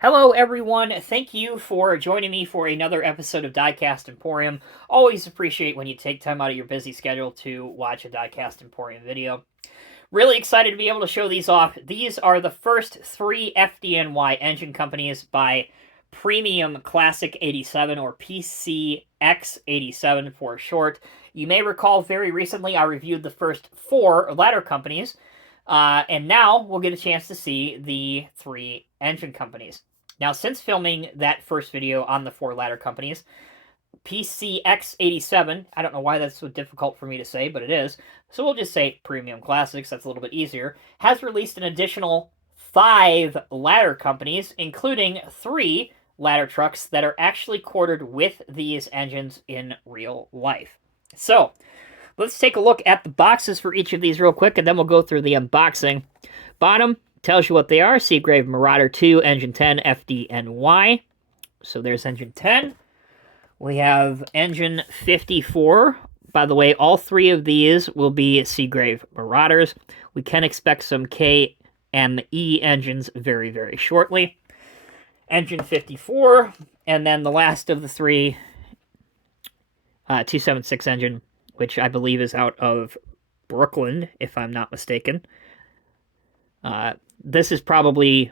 Hello, everyone. Thank you for joining me for another episode of Diecast Emporium. Always appreciate when you take time out of your busy schedule to watch a Diecast Emporium video. Really excited to be able to show these off. These are the first three FDNY engine companies by Premium ClassiXXs, or PCX87 for short. You may recall very recently I reviewed the first four ladder companies, and now we'll get a chance to see the three engine companies. Now, since filming that first video on the four ladder companies, PCX87, I don't know why that's so difficult for me to say, but it is, so we'll just say Premium Classics, that's a little bit easier, has released an additional 5 ladder companies, including 3 ladder trucks that are actually quartered with these engines in real life. So, let's take a look at the boxes for each of these real quick, and then we'll go through the unboxing. Bottom tells you what they are. Seagrave Marauder 2, Engine 10, FDNY. So there's Engine 10. We have Engine 54. By the way, all 3 of these will be Seagrave Marauders. We can expect some KME engines very, very shortly. Engine 54, and then the last of the 3, 276 engine, which I believe is out of Brooklyn, if I'm not mistaken. This is probably,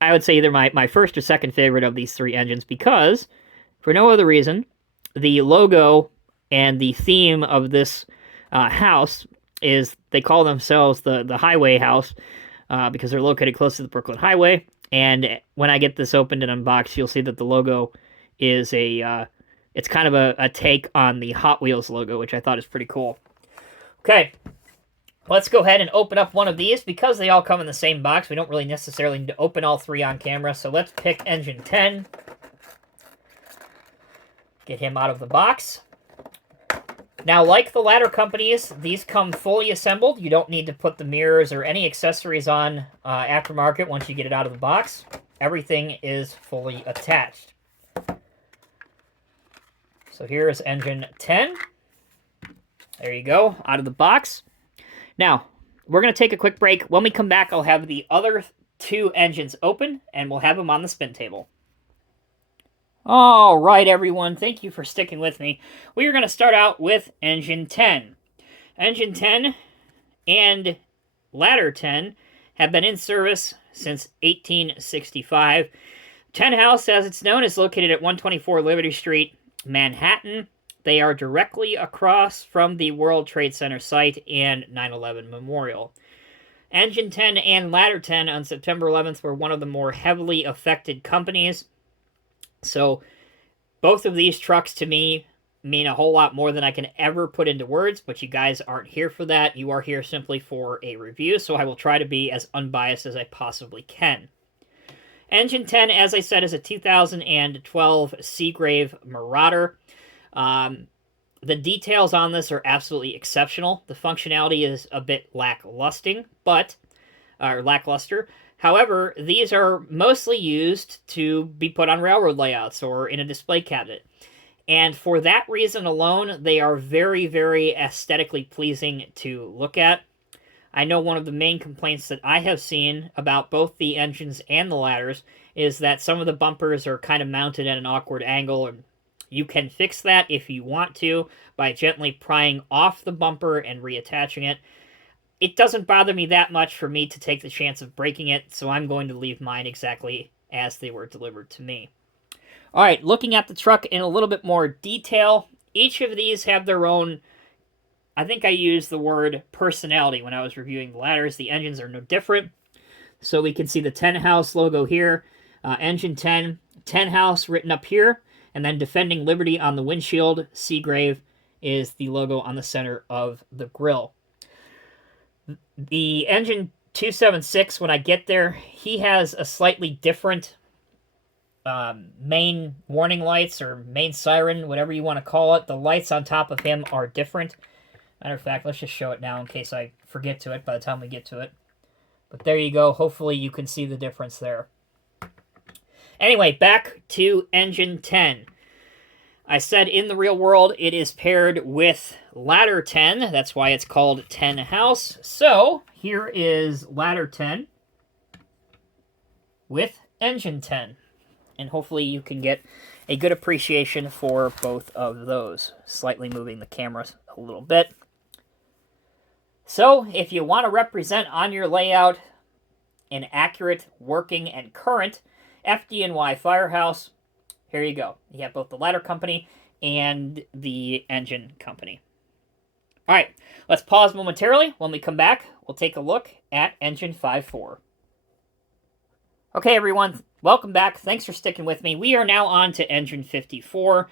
I would say, either my first or second favorite of these 3 engines, because, for no other reason, the logo and the theme of this house is, they call themselves the Highway House, because they're located close to the Brooklyn Highway. And when I get this opened and unboxed, you'll see that the logo is it's kind of a take on the Hot Wheels logo, which I thought is pretty cool. Okay, let's go ahead and open up one of these. Because they all come in the same box, we don't really necessarily need to open all 3 on camera, so let's pick Engine 10. Get him out of the box. Now, like the ladder companies, these come fully assembled. You don't need to put the mirrors or any accessories on aftermarket once you get it out of the box. Everything is fully attached. So here is Engine 10. There you go, out of the box. Now, we're going to take a quick break. When we come back, I'll have the other 2 engines open, and we'll have them on the spin table. All right, everyone. Thank you for sticking with me. We are going to start out with Engine 10. Engine 10 and Ladder 10 have been in service since 1865. 10 House, as it's known, is located at 124 Liberty Street, Manhattan. They are directly across from the World Trade Center site and 9/11 Memorial. Engine 10 and Ladder 10 on September 11th were one of the more heavily affected companies. So both of these trucks to me mean a whole lot more than I can ever put into words, but you guys aren't here for that. You are here simply for a review, so I will try to be as unbiased as I possibly can. Engine 10, as I said, is a 2012 Seagrave Marauder. The details on this are absolutely exceptional. The functionality is a bit lackluster. However, these are mostly used to be put on railroad layouts or in a display cabinet. And for that reason alone, they are very, very aesthetically pleasing to look at. I know one of the main complaints that I have seen about both the engines and the ladders is that some of the bumpers are kind of mounted at an awkward angle, and you can fix that if you want to by gently prying off the bumper and reattaching it. It doesn't bother me that much for me to take the chance of breaking it, so I'm going to leave mine exactly as they were delivered to me. All right, looking at the truck in a little bit more detail, each of these have their own, I think I used the word personality when I was reviewing the ladders. The engines are no different. So we can see the 10 House logo here, Engine 10, 10 House written up here, and then Defending Liberty on the windshield. Seagrave is the logo on the center of the grille. The Engine 276, when I get there, he has a slightly different main warning lights or main siren, whatever you want to call it. The lights on top of him are different. Matter of fact, let's just show it now in case I forget to it by the time we get to it. But there you go. Hopefully you can see the difference there. Anyway, back to Engine 10. I said in the real world it is paired with Ladder 10. That's why it's called 10 House. So here is Ladder 10 with Engine 10. And hopefully you can get a good appreciation for both of those. Slightly moving the camera a little bit. So, if you want to represent on your layout an accurate, working, and current FDNY firehouse, here you go. You have both the ladder company and the engine company. Alright, let's pause momentarily. When we come back, we'll take a look at Engine 5.4. Okay, everyone, welcome back. Thanks for sticking with me. We are now on to Engine 54.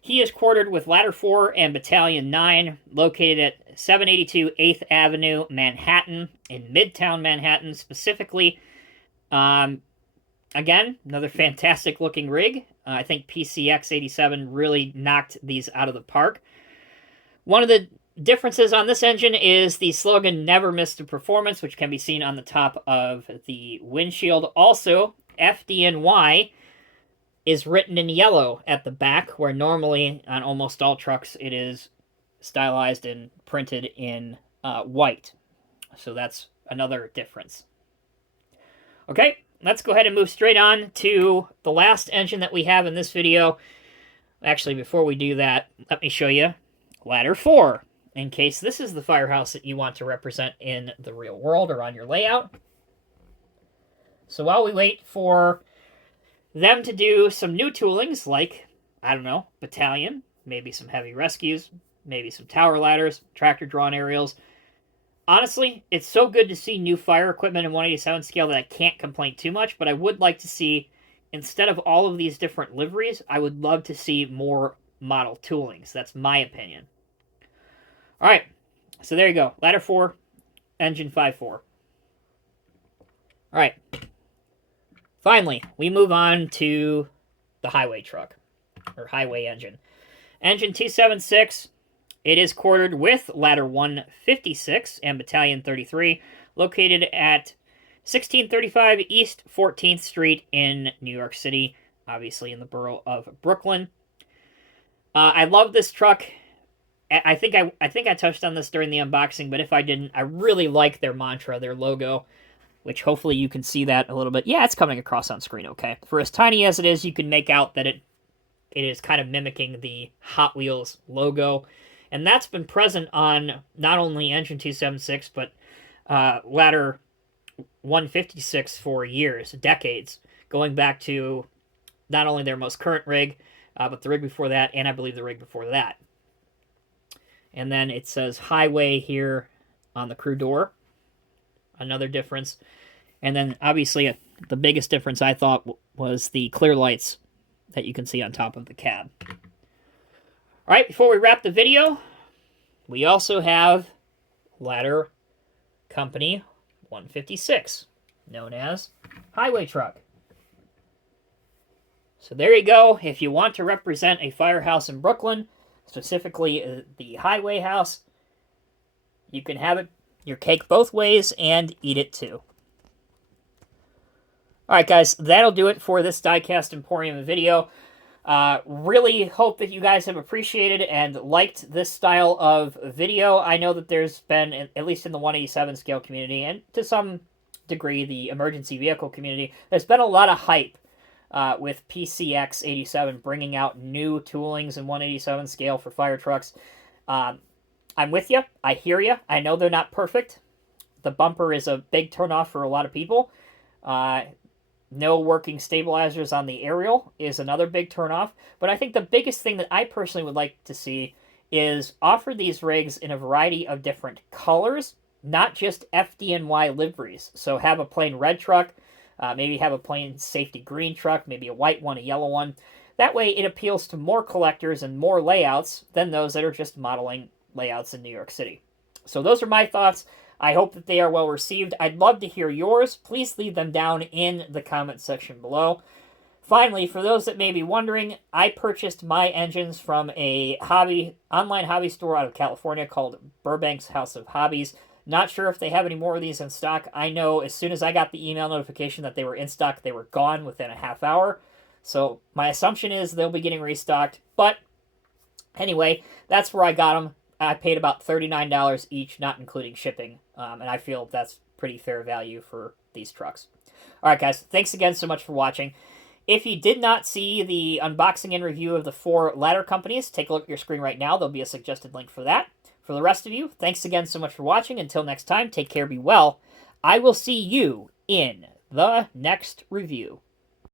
He is quartered with Ladder 4 and Battalion 9, located at 782 8th Avenue, Manhattan, in Midtown Manhattan, specifically. Again, another fantastic-looking rig. I think PCX87 really knocked these out of the park. One of the differences on this engine is the slogan, "Never Miss a Performance," which can be seen on the top of the windshield. Also, FDNY is written in yellow at the back, where normally on almost all trucks it is stylized and printed in white. So that's another difference. Okay, let's go ahead and move straight on to the last engine that we have in this video. Actually, before we do that, let me show you Ladder 4, in case this is the firehouse that you want to represent in the real world or on your layout. So while we wait for them to do some new toolings, like, I don't know, Battalion, maybe some heavy rescues, maybe some tower ladders, tractor drawn aerials. Honestly, it's so good to see new fire equipment in 187 scale that I can't complain too much, but I would like to see, instead of all of these different liveries, I would love to see more model toolings. That's my opinion. Alright, so there you go. Ladder 4, Engine 5.4. Alright. Finally, we move on to the highway truck, or highway engine. Engine 276, it is quartered with Ladder 156 and Battalion 33, located at 1635 East 14th Street in New York City, obviously in the borough of Brooklyn. I love this truck. I think I touched on this during the unboxing, but if I didn't, I really like their mantra, their logo, which hopefully you can see that a little bit. Yeah, it's coming across on screen okay. For as tiny as it is, you can make out that it is kind of mimicking the Hot Wheels logo. And that's been present on not only Engine 276, but Ladder 156 for years, decades, going back to not only their most current rig, but the rig before that, and I believe the rig before that. And then it says Highway here on the crew door. Another difference. And then, obviously, the biggest difference I thought was the clear lights that you can see on top of the cab. Alright, before we wrap the video, we also have Ladder Company 156, known as Highway Truck. So there you go. If you want to represent a firehouse in Brooklyn, specifically the Highway House, you can have it your cake both ways and eat it too. Alright guys, that'll do it for this Diecast Emporium video. Really hope that you guys have appreciated and liked this style of video. I know that there's been, at least in the 187 scale community, and to some degree the emergency vehicle community, there's been a lot of hype with PCX87 bringing out new toolings in 187 scale for fire trucks. I'm with you. I hear you. I know they're not perfect. The bumper is a big turnoff for a lot of people. No working stabilizers on the aerial is another big turnoff. But I think the biggest thing that I personally would like to see is offer these rigs in a variety of different colors, not just FDNY liveries. So have a plain red truck, maybe have a plain safety green truck, maybe a white one, a yellow one. That way it appeals to more collectors and more layouts than those that are just modeling layouts in New York City. So those are my thoughts. I hope that they are well received. I'd love to hear yours. Please leave them down in the comment section below. Finally, for those that may be wondering, I purchased my engines from a online hobby store out of California called Burbank's House of Hobbies. Not sure if they have any more of these in stock. I know as soon as I got the email notification that they were in stock, they were gone within a half hour. So my assumption is they'll be getting restocked. But anyway, that's where I got them. I paid about $39 each, not including shipping. And I feel that's pretty fair value for these trucks. Alright guys, thanks again so much for watching. If you did not see the unboxing and review of the 4 ladder companies, take a look at your screen right now. There'll be a suggested link for that. For the rest of you, thanks again so much for watching. Until next time, take care, be well. I will see you in the next review.